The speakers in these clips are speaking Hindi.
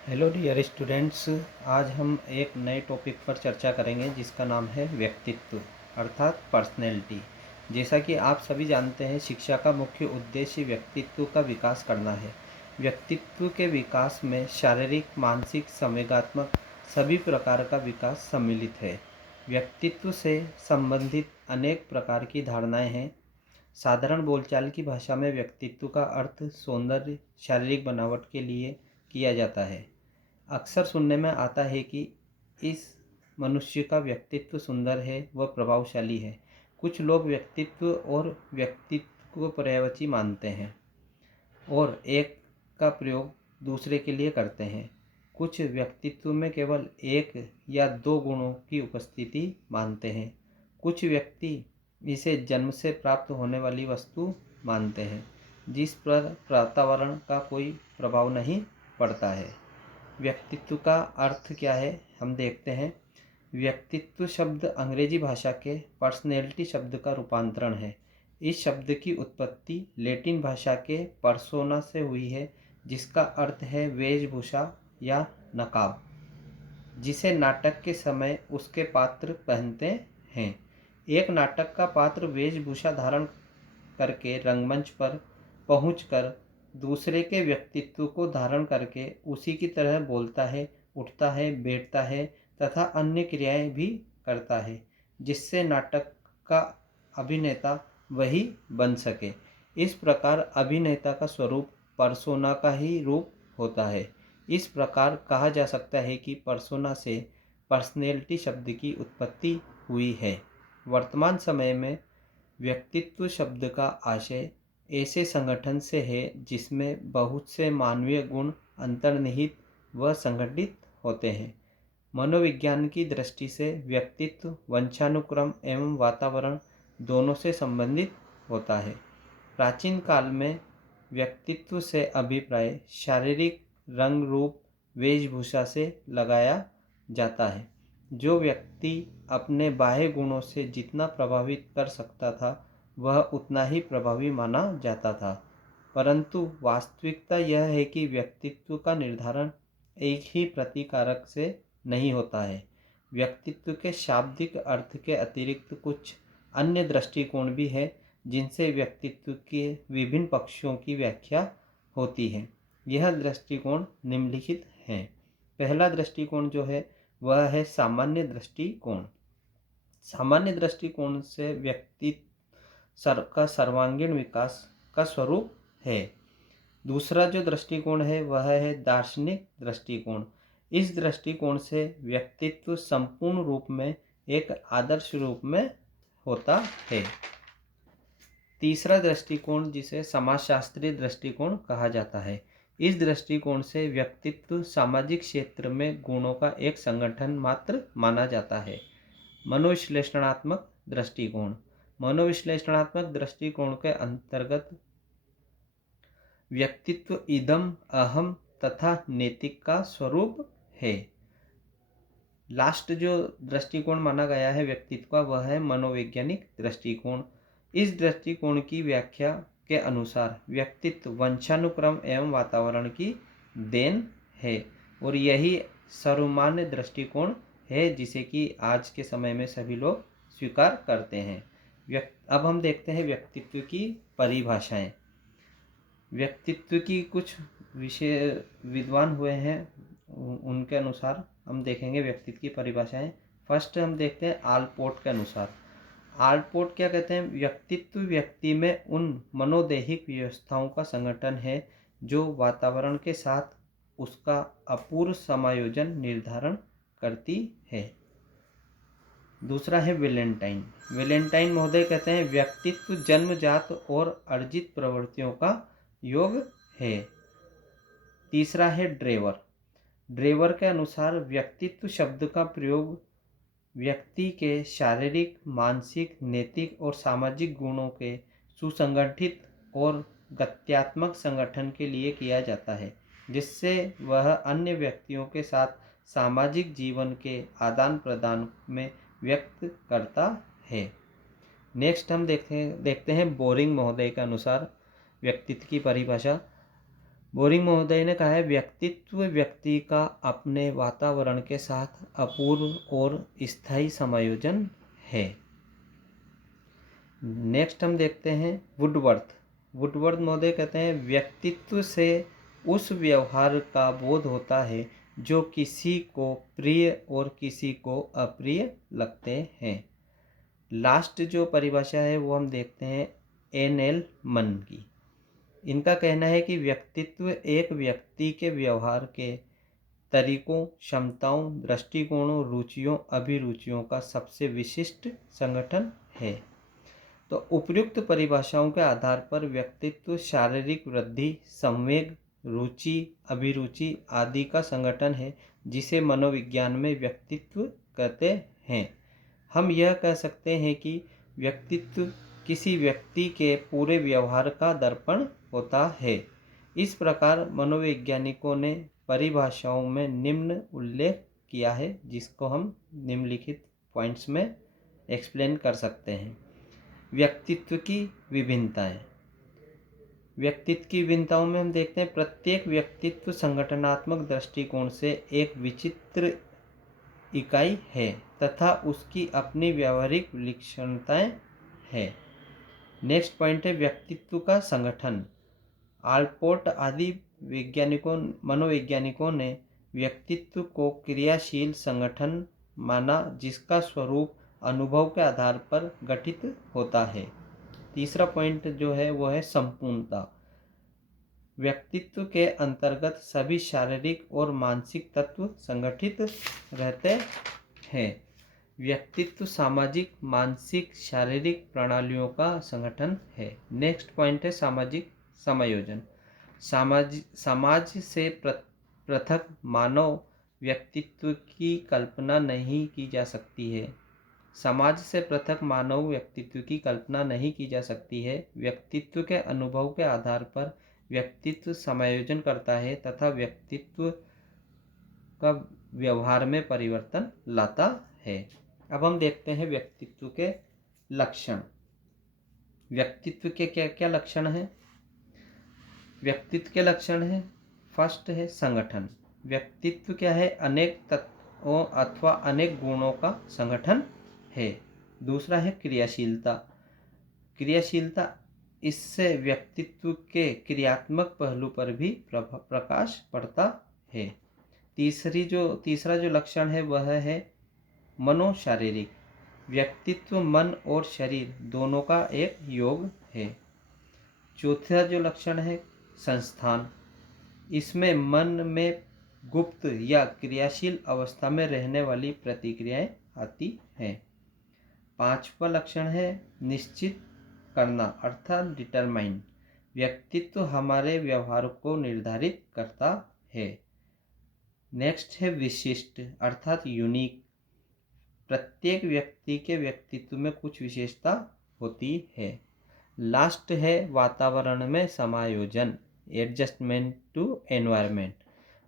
Hello dear students. आज हम एक नए टॉपिक पर चर्चा करेंगे जिसका नाम है व्यक्तित्व अर्थात पर्सनैलिटी। जैसा कि आप सभी जानते हैं, शिक्षा का मुख्य उद्देश्य व्यक्तित्व का विकास करना है। व्यक्तित्व के विकास में शारीरिक, मानसिक, संवेगात्मक सभी प्रकार का विकास सम्मिलित है। व्यक्तित्व से संबंधित अनेक प्रकार की धारणाएं हैं। साधारण बोलचाल की भाषा में व्यक्तित्व का अर्थ सौंदर्य, शारीरिक बनावट के लिए किया जाता है। अक्सर सुनने में आता है कि इस मनुष्य का व्यक्तित्व सुंदर है व प्रभावशाली है। कुछ लोग व्यक्तित्व और व्यक्तित्व को पर्यायवाची मानते हैं और एक का प्रयोग दूसरे के लिए करते हैं। कुछ व्यक्तित्व में केवल एक या दो गुणों की उपस्थिति मानते हैं। कुछ व्यक्ति इसे जन्म से प्राप्त होने वाली वस्तु मानते हैं जिस पर वातावरण का कोई प्रभाव नहीं पड़ता है। व्यक्तित्व का अर्थ क्या है, हम देखते हैं। व्यक्तित्व शब्द अंग्रेजी भाषा के पर्सनैलिटी शब्द का रूपांतरण है। इस शब्द की उत्पत्ति लैटिन भाषा के पर्सोना से हुई है, जिसका अर्थ है वेशभूषा या नकाब, जिसे नाटक के समय उसके पात्र पहनते हैं। एक नाटक का पात्र वेशभूषा धारण करके रंगमंच पर पहुंचकर दूसरे के व्यक्तित्व को धारण करके उसी की तरह बोलता है, उठता है, बैठता है तथा अन्य क्रियाएं भी करता है, जिससे नाटक का अभिनेता वही बन सके। इस प्रकार अभिनेता का स्वरूप पर्सोना का ही रूप होता है। इस प्रकार कहा जा सकता है कि पर्सोना से पर्सनैलिटी शब्द की उत्पत्ति हुई है। वर्तमान समय में व्यक्तित्व शब्द का आशय ऐसे संगठन से है जिसमें बहुत से मानवीय गुण अंतर्निहित व संगठित होते हैं। मनोविज्ञान की दृष्टि से व्यक्तित्व वंशानुक्रम एवं वातावरण दोनों से संबंधित होता है। प्राचीन काल में व्यक्तित्व से अभिप्राय शारीरिक रंग रूप वेशभूषा से लगाया जाता है। जो व्यक्ति अपने बाह्य गुणों से जितना प्रभावित कर सकता था वह उतना ही प्रभावी माना जाता था। परंतु वास्तविकता यह है कि व्यक्तित्व का निर्धारण एक ही प्रतिकारक से नहीं होता है। व्यक्तित्व के शाब्दिक अर्थ के अतिरिक्त कुछ अन्य दृष्टिकोण भी है जिनसे व्यक्तित्व के विभिन्न पक्षों की व्याख्या होती है। यह दृष्टिकोण निम्नलिखित हैं। पहला दृष्टिकोण जो है वह है सामान्य दृष्टिकोण। सामान्य दृष्टिकोण से व्यक्ति का सर्वांगीण विकास का स्वरूप है। दूसरा जो दृष्टिकोण है वह है दार्शनिक दृष्टिकोण। इस दृष्टिकोण से व्यक्तित्व संपूर्ण रूप में एक आदर्श रूप में होता है। तीसरा दृष्टिकोण जिसे समाजशास्त्रीय दृष्टिकोण कहा जाता है। इस दृष्टिकोण से व्यक्तित्व सामाजिक क्षेत्र में गुणों का एक संगठन मात्र माना जाता है। मनोविश्लेषणात्मक दृष्टिकोण। मनोविश्लेषणात्मक दृष्टिकोण के अंतर्गत व्यक्तित्व इदम, अहम तथा नैतिक का स्वरूप है। लास्ट जो दृष्टिकोण माना गया है व्यक्तित्व का वह है मनोवैज्ञानिक दृष्टिकोण। इस दृष्टिकोण की व्याख्या के अनुसार व्यक्तित्व वंशानुक्रम एवं वातावरण की देन है और यही सर्वमान्य दृष्टिकोण है जिसे कि आज के समय में सभी लोग स्वीकार करते हैं। अब हम देखते हैं व्यक्तित्व की परिभाषाएं। व्यक्तित्व की कुछ विषय विद्वान हुए हैं, उनके अनुसार हम देखेंगे व्यक्तित्व की परिभाषाएं। फर्स्ट हम देखते हैं आलपोर्ट के अनुसार। आलपोर्ट क्या कहते हैं? व्यक्तित्व व्यक्ति में उन मनोदैहिक व्यवस्थाओं का संगठन है जो वातावरण के साथ उसका अपूर्व समायोजन निर्धारण करती है। दूसरा है वेलेंटाइन। वेलेंटाइन महोदय कहते हैं व्यक्तित्व जन्मजात और अर्जित प्रवृत्तियों का योग है। तीसरा है ड्रेवर। ड्रेवर के अनुसार व्यक्तित्व शब्द का प्रयोग व्यक्ति के शारीरिक, मानसिक, नैतिक और सामाजिक गुणों के सुसंगठित और गत्यात्मक संगठन के लिए किया जाता है, जिससे वह अन्य व्यक्तियों के साथ सामाजिक जीवन के आदान प्रदान में व्यक्त करता है। नेक्स्ट हम देखते हैं बोरिंग महोदय के अनुसार व्यक्तित्व की परिभाषा। बोरिंग महोदय ने कहा है, व्यक्तित्व व्यक्ति का अपने वातावरण के साथ अपूर्व और स्थायी समायोजन है। नेक्स्ट हम देखते हैं वुडवर्थ महोदय कहते हैं, व्यक्तित्व से उस व्यवहार का बोध होता है जो किसी को प्रिय और किसी को अप्रिय लगते हैं। लास्ट जो परिभाषा है वो हम देखते हैं एन.एल. मन की। इनका कहना है कि व्यक्तित्व एक व्यक्ति के व्यवहार के तरीकों, क्षमताओं, दृष्टिकोणों, रुचियों, अभिरुचियों का सबसे विशिष्ट संगठन है। तो उपयुक्त परिभाषाओं के आधार पर व्यक्तित्व शारीरिक वृद्धि, संवेग, रुचि, अभिरुचि आदि का संगठन है, जिसे मनोविज्ञान में व्यक्तित्व कहते हैं। हम यह कह सकते हैं कि व्यक्तित्व किसी व्यक्ति के पूरे व्यवहार का दर्पण होता है। इस प्रकार मनोवैज्ञानिकों ने परिभाषाओं में निम्न उल्लेख किया है, जिसको हम निम्नलिखित पॉइंट्स में एक्सप्लेन कर सकते हैं। व्यक्तित्व की विभिन्नताएं। व्यक्तित्व की विभिन्नताओं में हम देखते हैं, प्रत्येक व्यक्तित्व संगठनात्मक दृष्टिकोण से एक विचित्र इकाई है तथा उसकी अपनी व्यावहारिक विलक्षणताएं हैं। नेक्स्ट पॉइंट है व्यक्तित्व का संगठन। आलपोर्ट आदि मनोवैज्ञानिकों ने व्यक्तित्व को क्रियाशील संगठन माना, जिसका स्वरूप अनुभव के आधार पर गठित होता है। तीसरा पॉइंट जो है वो है संपूर्णता। व्यक्तित्व के अंतर्गत सभी शारीरिक और मानसिक तत्व संगठित रहते हैं। व्यक्तित्व सामाजिक, मानसिक, शारीरिक प्रणालियों का संगठन है। नेक्स्ट पॉइंट है सामाजिक समायोजन। समाज से पृथक मानव व्यक्तित्व की कल्पना नहीं की जा सकती है। समाज से पृथक मानव व्यक्तित्व की कल्पना नहीं की जा सकती है। व्यक्तित्व के अनुभव के आधार पर व्यक्तित्व समायोजन करता है तथा व्यक्तित्व का व्यवहार में परिवर्तन लाता है। अब हम देखते हैं व्यक्तित्व के लक्षण। व्यक्तित्व के क्या क्या लक्षण हैं? व्यक्तित्व के लक्षण हैं, फर्स्ट है संगठन। व्यक्तित्व क्या है? अनेक तत्वों अथवा अनेक गुणों का संगठन है। दूसरा है क्रियाशीलता। क्रियाशीलता, इससे व्यक्तित्व के क्रियात्मक पहलू पर भी प्रकाश पड़ता है। तीसरा जो लक्षण है वह है मनोशारीरिक। व्यक्तित्व मन और शरीर दोनों का एक योग है। चौथा जो लक्षण है संस्थान। इसमें मन में गुप्त या क्रियाशील अवस्था में रहने वाली प्रतिक्रियाएं आती हैं। पांचवा लक्षण है निश्चित करना अर्थात डिटरमाइन। व्यक्तित्व हमारे व्यवहार को निर्धारित करता है। नेक्स्ट है विशिष्ट अर्थात यूनिक। प्रत्येक व्यक्ति के व्यक्तित्व में कुछ विशेषता होती है। लास्ट है वातावरण में समायोजन, एडजस्टमेंट टू एनवायरनमेंट।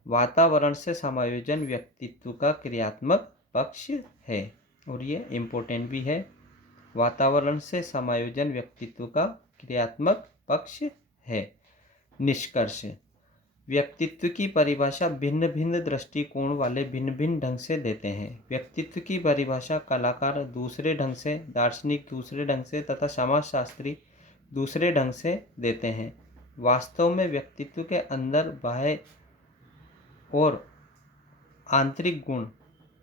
वातावरण से समायोजन व्यक्तित्व का क्रियात्मक पक्ष है और ये इम्पोर्टेंट भी है। वातावरण से समायोजन व्यक्तित्व का क्रियात्मक पक्ष है। निष्कर्ष। व्यक्तित्व की परिभाषा भिन्न भिन्न दृष्टिकोण वाले भिन्न भिन्न ढंग से देते हैं। व्यक्तित्व की परिभाषा कलाकार दूसरे ढंग से, दार्शनिक दूसरे ढंग से तथा समाजशास्त्री दूसरे ढंग से देते हैं। वास्तव में व्यक्तित्व के अंदर बाह्य और आंतरिक गुण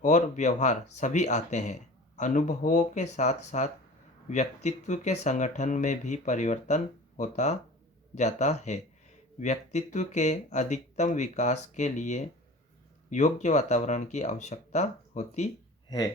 और व्यवहार सभी आते हैं। अनुभवों के साथ साथ व्यक्तित्व के संगठन में भी परिवर्तन होता जाता है। व्यक्तित्व के अधिकतम विकास के लिए योग्य वातावरण की आवश्यकता होती है।